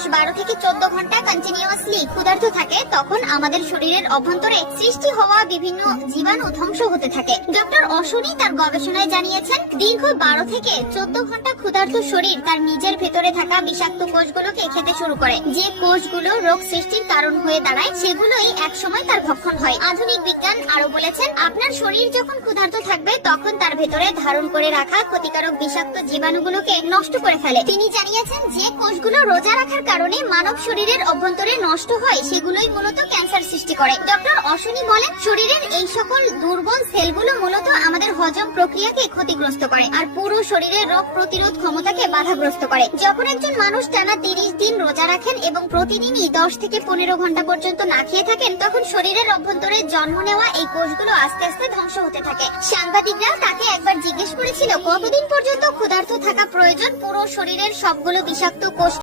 মানুষ 12 থেকে 14 ঘন্টা কন্টিনিউয়াসলি ক্ষুধার্ত থাকে, তখন আমাদের শরীরের অভ্যন্তরে সৃষ্টি হওয়া বিভিন্ন জীবাণু ধ্বংস হতে থাকে। ডক্টর অশ্বনী তার গবেষণায় জানিয়েছেন, দীর্ঘ 12 থেকে 14 ঘন্টা ক্ষুধার্ত শরীর তার নিজের ভেতরে থাকা বিষাক্ত কোষগুলোকে খেতে শুরু করে। যে কোষগুলো রোগ সৃষ্টির কারণ হয়ে দাঁড়ায়, সেগুলোই একসময় তার ভক্ষণ হয়। আধুনিক বিজ্ঞান আরো বলেছেন, আপনার শরীর যখন ক্ষুধার্ত থাকবে তখন তার ভেতরে ধারণ করে রাখা ক্ষতিকারক বিষাক্ত জীবাণুগুলোকে নষ্ট করে ফেলে। তিনি জানিয়েছেন, যে কোষগুলো রোজা রাখার কারণে মানব শরীরের অভ্যন্তরে নষ্ট হয়, সেগুলোই মূলত ক্যান্সার সৃষ্টি করে। ডক্টর অশ্বনী বলেন, শরীরের এই সকল দুর্বল সেলগুলো মূলত আমাদের হজম প্রক্রিয়াকে ক্ষতিগ্রস্ত করে আর পুরো শরীরের রোগ প্রতিরোধ ক্ষমতাকে বাধাগ্রস্ত করে। যখন একজন মানুষ টানা 30 দিন রোজা রাখেন এবং প্রতিদিনই 10 থেকে 15 ঘন্টা পর্যন্ত না খেয়ে থাকেন, তখন শরীরের অভ্যন্তরে জন্ম নেওয়া এই কোষগুলো আস্তে আস্তে ধ্বংস হতে থাকে। সাংবাদিকরা তাকে একবার জিজ্ঞেস করেছিল, কতদিন পর্যন্ত ক্ষুধার্ত থাকা প্রয়োজন পুরো শরীরের সবগুলো বিষাক্ত কোষ